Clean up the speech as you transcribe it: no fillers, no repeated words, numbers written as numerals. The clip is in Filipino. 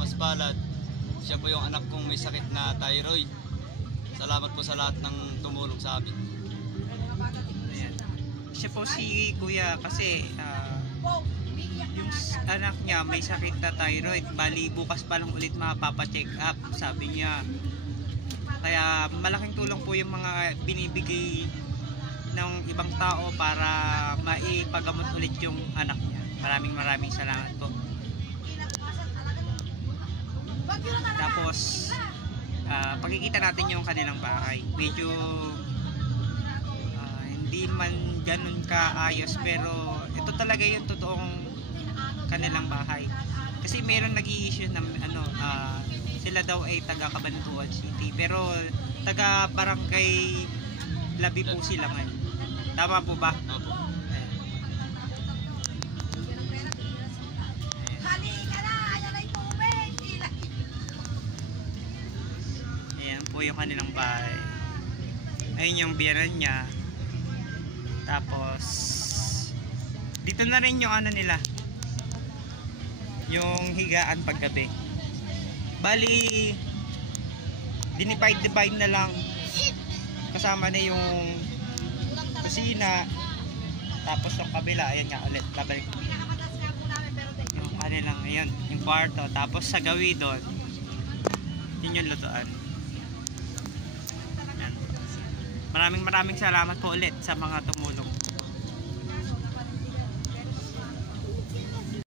Maspalad. Siya po yung anak kong may sakit na thyroid. Salamat po sa lahat ng tumulong sa amin. Ayan. Siya po si Kuya kasi yung anak niya may sakit na thyroid. Bali bukas pa lang ulit mapapacheck up, sabi niya. Kaya malaking tulong po yung mga binibigay ng ibang tao para maipagamot ulit yung anak niya. Maraming salamat po. Tapos pakikita natin yung kanilang bahay. Medyo hindi man ganun kaayos, pero ito talaga yung totoong kanilang bahay. Kasi meron nag-i-issue ng sila daw ay taga Cabanatuan City, pero taga Barangay Labi po sila ngayon. Tama po ba? Opo. Ayan po yung kanilang bahay. Ayun yung biyanan niya. Tapos dito na rin yung ano nila, yung higaan paggabi. Bali dinivide na lang, kasama na yung kusina. Tapos yung kabila, ayan nga ulit, babalik yung kanilang, ayan, yung kwarto. Tapos sa gawi doon, yun yung lutuan. Ayan. Maraming salamat po ulit sa mga tumulong.